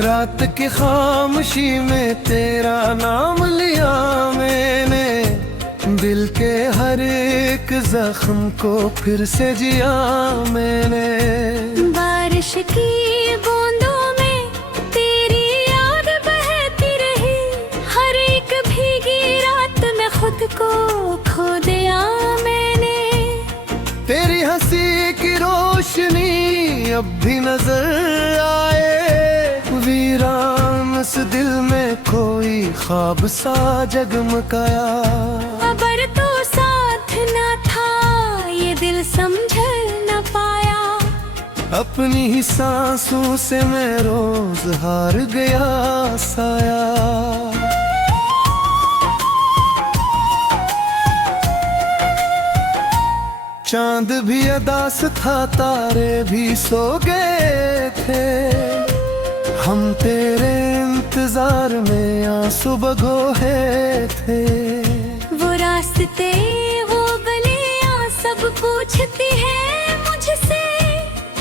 रात की खामोशी में तेरा नाम लिया मैंने, दिल के हर एक जख्म को फिर से जिया मैंने। बारिश की बूंदों में तेरी याद बहती रही, हर एक भीगी रात में खुद को खो दिया मैंने। तेरी हंसी की रोशनी अब भी नजर आए, वीरान इस दिल में कोई ख्वाब सा जगमगाया। अगर तो साथ न था ये दिल समझ न पाया, अपनी ही सांसों से मैं रोज हार गया साया। चांद भी अदास था, तारे भी सो गए थे, हम तेरे इंतजार में आंसू बगोए थे। वो रास्ते वो गलियां सब पूछती है मुझसे,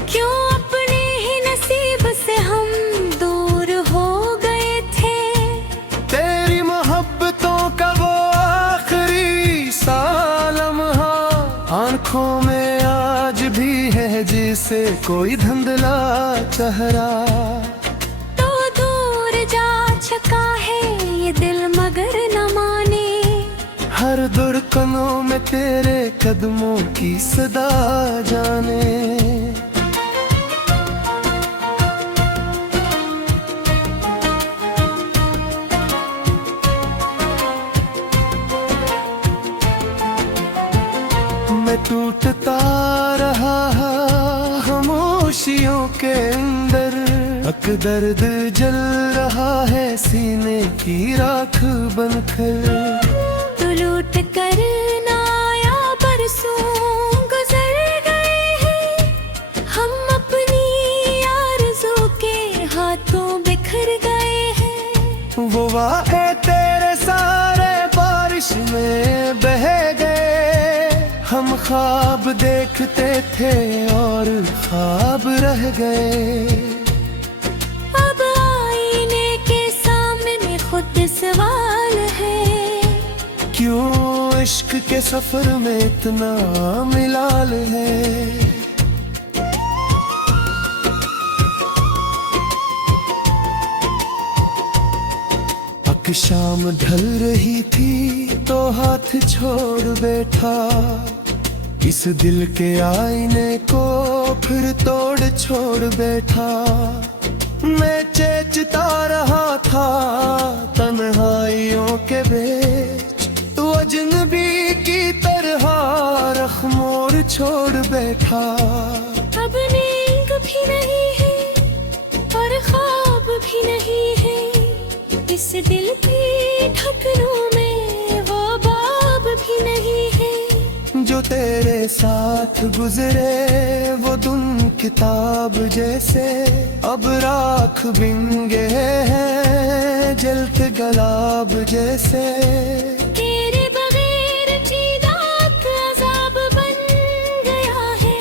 क्यों अपने ही नसीब से हम दूर हो गए थे। तेरी मोहब्बतों का वो आखिरी सा लम्हा आंखों में आज भी है, जिसे कोई धुंधला चेहरा। चका है ये दिल मगर न माने, हर धड़कनों में तेरे कदमों की सदा जाने। मैं टूटता रहा खामोशियों के अंदर, अक दर्द जल रहा है सीने की राख बनकर। तू लूट कर ना आया, बरसों गुजर गए हैं, हम अपनी आरज़ू के हाथों बिखर गए हैं। वो वादे तेरे सारे बारिश में बह गए, हम ख्वाब देखते थे और ख्वाब रह गए। सवाल है, क्यों इश्क के सफर में इतना मिलाल है। अक शाम ढल रही थी तो हाथ छोड़ बैठा, इस दिल के आईने को फिर तोड़ छोड़ बैठा। मैं चेचता रहा था तन्हाइयों के बीच, तू अजनबी की तरह रख मोड़ छोड़ बैठा। अब नींद भी नहीं है और ख्वाब भी नहीं है, इस दिल की धड़कनों में वो बाब भी नहीं है। जो तेरे साथ गुजरे वो दुन किताब जैसे, अब राख बिन गए हैं जलते गुलाब जैसे। तेरे बगैर जीना अज़ाब बन गया है,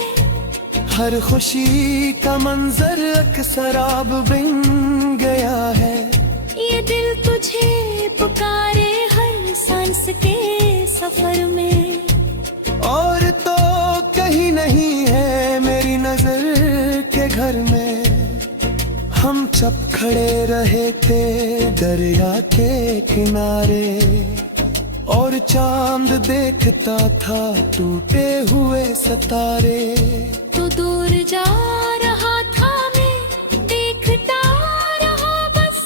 हर खुशी का मंजर एक शराब बन गया है। ये दिल तुझे पुकारे हर सांस के सफर में, और तो कहीं नहीं है मेरी नजर के घर में। हम चुप खड़े रहे थे दरिया के किनारे, और चांद देखता था टूटे हुए सितारे। तू दूर जा रहा था, मैं देखता रहा बस,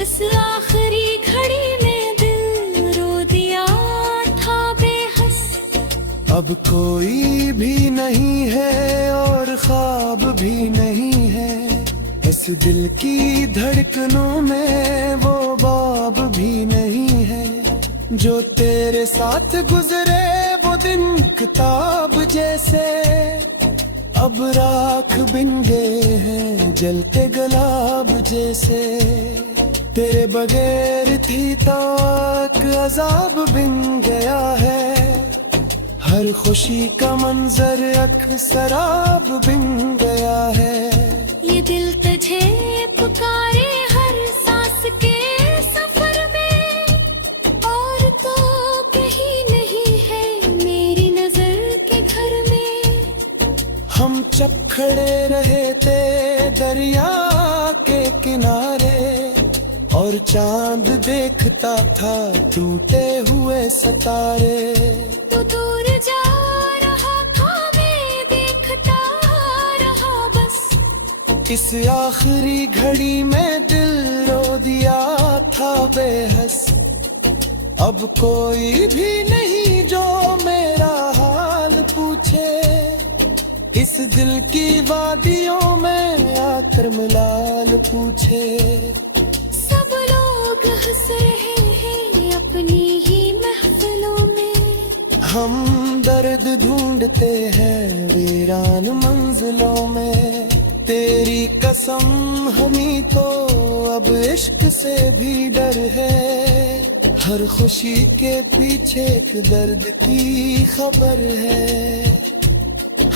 इस आखिरी घड़ी में दिल रो दिया था बेहस। अब कोई भी नहीं है और ख्वाब भी नहीं है, इस दिल की धड़कनों में वो बाब भी नहीं है। जो तेरे साथ गुजरे वो दिन किताब जैसे, अब राख बिन गए हैं जलते गुलाब जैसे। तेरे बगैर थी तक अजाब बिन गया है, हर खुशी का मंजर अक शराब बिन गया है। ये दिल तुझे पुकारे हर सांस के सफर में, और तो कहीं नहीं है मेरी नजर के घर में। हम जब खड़े रहे थे दरिया के किनारे, और चांद देखता था टूटे हुए सितारे। तो दूर जा रहा था, मैं देखता रहा बस। इस आखिरी घड़ी में दिल रो दिया था बेहस। अब कोई भी नहीं जो मेरा हाल पूछे, इस दिल की वादियों में आकर मलाल पूछे। सब लोग हंस रहे हैं अपनी ही महफिलों में, हम दर्द ढूंढते हैं वीरान मंजिलों में। तेरी कसम हमें तो अब इश्क से भी डर है, हर खुशी के पीछे एक दर्द की खबर है।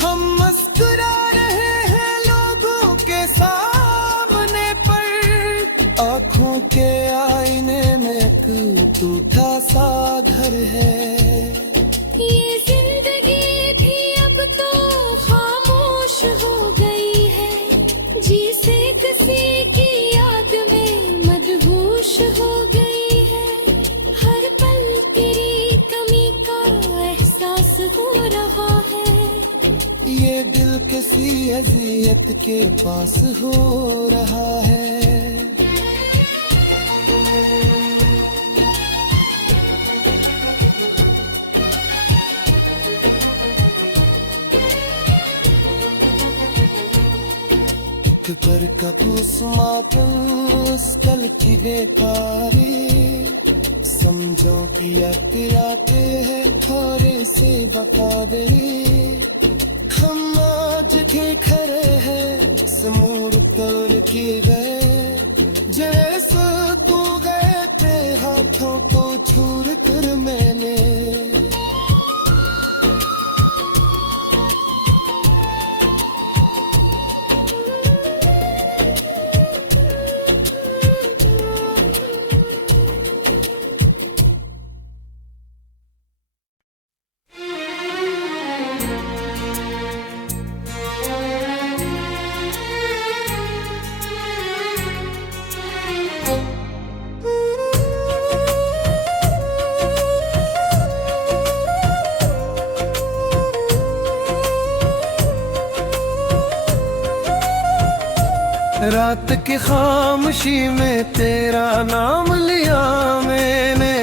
हम मुस्कुरा रहे हैं लोगों के सामने पर, आँखों के आईने में एक टूटा सा घर है। ये जिंदगी भी अब तो खामोश हो गई है, जिसे किसी की याद में मदहोश हो गई है। हर पल तेरी कमी का एहसास हो रहा है, ये दिल किसी अजियत के पास हो रहा है। एक पर कबूसमापुस कल की बेकारी, समझो कि आते हैं थोड़े से वफादारी। हम आज के खड़े हैं समूर तोड़ के गए, जैसे तू गए थे हाथों को छोड़ कर मैंने। रात की खामोशी में तेरा नाम लिया मैंने,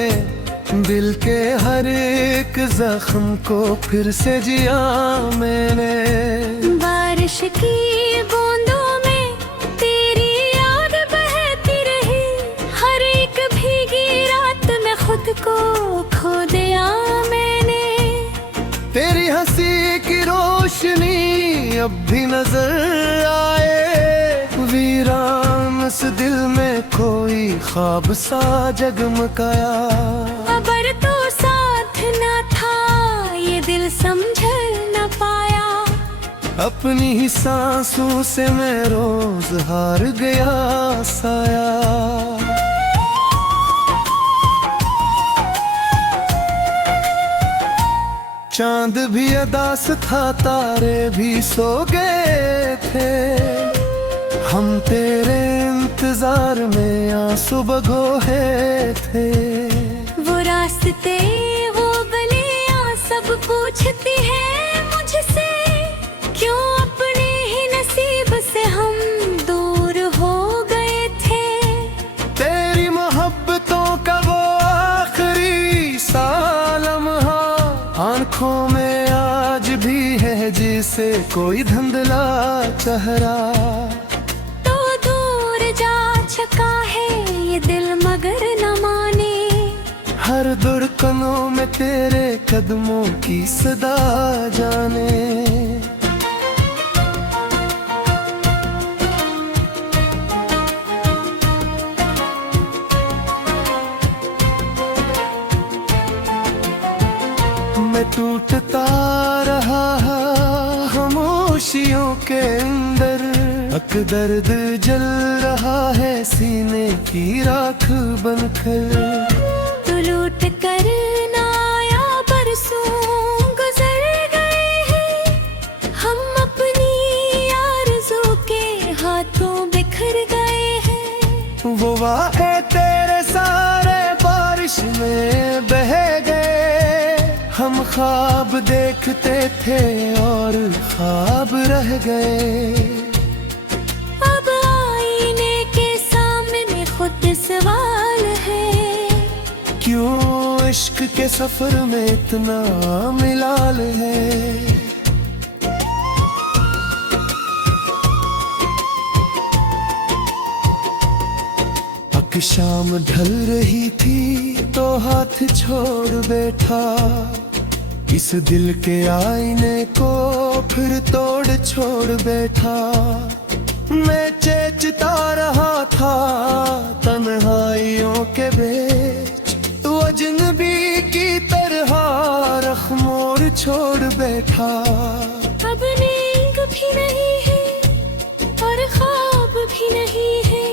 दिल के हर एक जख्म को फिर से जिया मैंने। बारिश की बूंदों में तेरी याद बहती रही, हर एक भीगी रात में खुद को खो दिया मैंने। तेरी हंसी की रोशनी अब भी नजर आए, वीरान इस दिल में कोई ख्वाब सा जगमगाया। अगर तो साथ न था ये दिल समझ न पाया, अपनी ही सांसों से मैं रोज हार गया साया। चांद भी अदास था, तारे भी सो गए थे, हम तेरे इंतजार में आंसू बगोए थे। वो रास्ते वो गलियां सब पूछती है मुझसे, क्यों अपने ही नसीब से हम दूर हो गए थे। तेरी मोहब्बतों का वो आखिरी सा लम्हा आंखों में आज भी है, जिसे कोई धुंधला चेहरा। चका है ये दिल मगर न माने, हर धड़कनों में तेरे कदमों की सदा जाने। मैं टूटता रहा खामोशियों के अंदर, धक दर्द जल रहा है सीने की राख बनकर। तो लूट कर ना आया बरसों गुजर गए हैं, हम अपनी आरज़ू के हाथों बिखर गए हैं। वो वादे तेरे सारे बारिश में बह गए, हम ख्वाब देखते थे और ख्वाब रह गए। अब आईने के सामने खुद सवाल है, क्यों इश्क के सफर में इतना मिलाल है। अक शाम ढल रही थी तो हाथ छोड़ बैठा, इस दिल के आईने को फिर तोड़ छोड़ बैठा। मैं चेचता रहा था तन्हाइयों के बीच, तू अजनबी की तरह रख्मोर छोड़ बैठा। अब नींद भी नहीं है और ख्वाब भी नहीं है,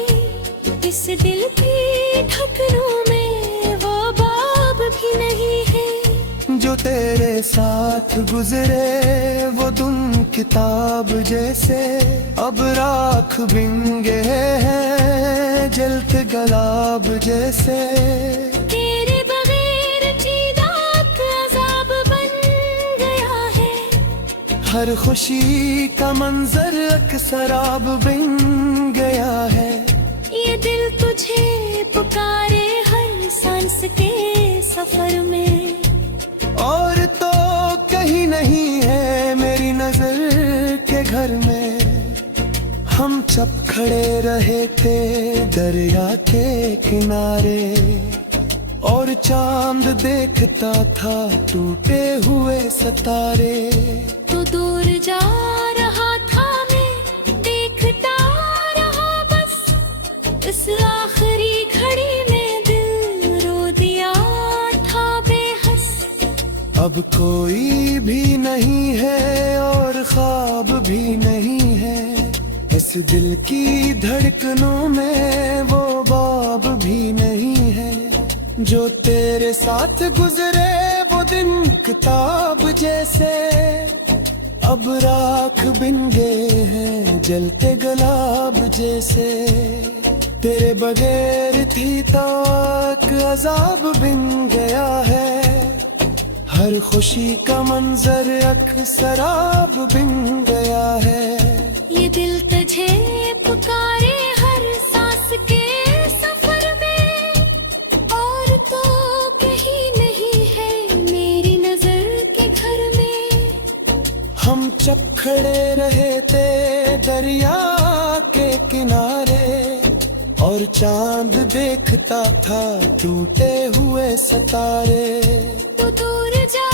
इस दिल की धड़कनों में वो बाब भी नहीं है। जो तेरे साथ गुजरे वो दुन किताब जैसे, अब राख बिन गए हैं जलते गुलाब जैसे। तेरे बगैर जीना अज़ाब बन गया है, हर खुशी का मंजर अक्सराब बिन गया है। ये दिल तुझे पुकारे हर सांस के सफर में, और तो कहीं नहीं है मेरी नजर के घर में। हम चप खड़े रहे थे दरिया के किनारे, और चांद देखता था टूटे हुए सितारे। तो दूर जा रहा था मैं देखता रहा बस, इस आखिरी घड़ी में दिल रो दिया था बेहस। अब कोई भी नहीं है और ख्वाब भी नहीं है, इस दिल की धड़कनों में वो बाब भी नहीं है। जो तेरे साथ गुजरे वो दिन किताब जैसे, अब राख बिन गए हैं जलते गुलाब जैसे। तेरे बगैर थी ताक अजाब बिन गया है, हर खुशी का मंजर अक्सराब बिन गया है। ये दिल तुझे पुकारे हर सांस के सफर में, और तो कहीं नहीं है मेरी नजर के घर में। हम चप खड़े रहे थे दरिया के किनारे, और चांद देखता था टूटे हुए सितारे। तो दूर जा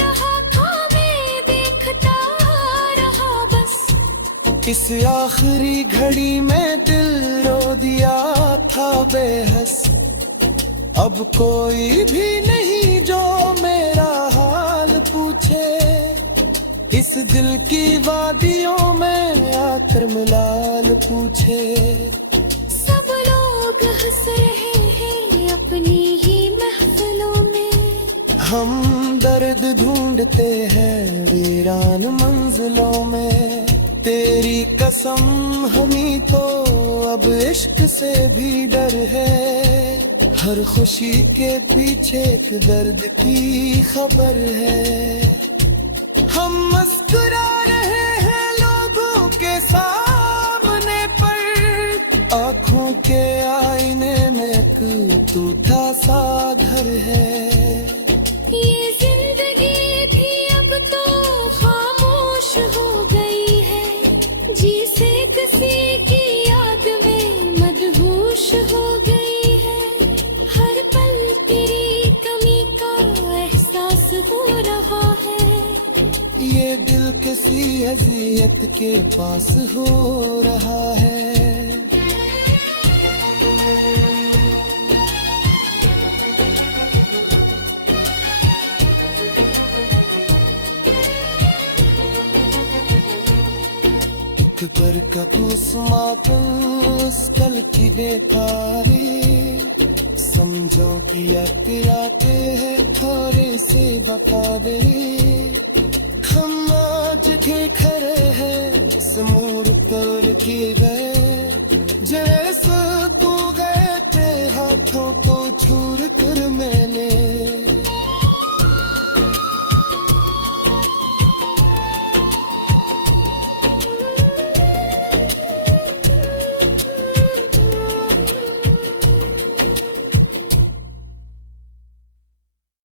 रहा था मैं देखता रहा बस, इस आखिरी घड़ी में दिल रो दिया था बेहस। अब कोई भी नहीं जो मेरा हाल पूछे, इस दिल की वादियों में आकर मिलाल पूछे। सब लोग हंस रहे हैं अपनी ही महफिलों में, हम दर्द ढूंढते हैं वीरान मंजिलों में। तेरी कसम हमी तो अब इश्क से भी डर है, हर खुशी के पीछे एक दर्द की खबर है। हम मुस्कुरा रहे हैं लोगों के सामने पर, आँखों के आईने में एक टूटा सा घर है। ये जिंदगी भी अब तो खामोश हो गई है, जिसे किसी की याद में मदहोश हो गई है। हर पल तेरी कमी का एहसास हो रहा है, ये दिल किसी अजियत के पास हो रहा है। एक पर कबू समापन उस कल की बेकारी समझो कि आते हैं थोड़े से बता दे हम आज भी खड़े हैं समूर पर की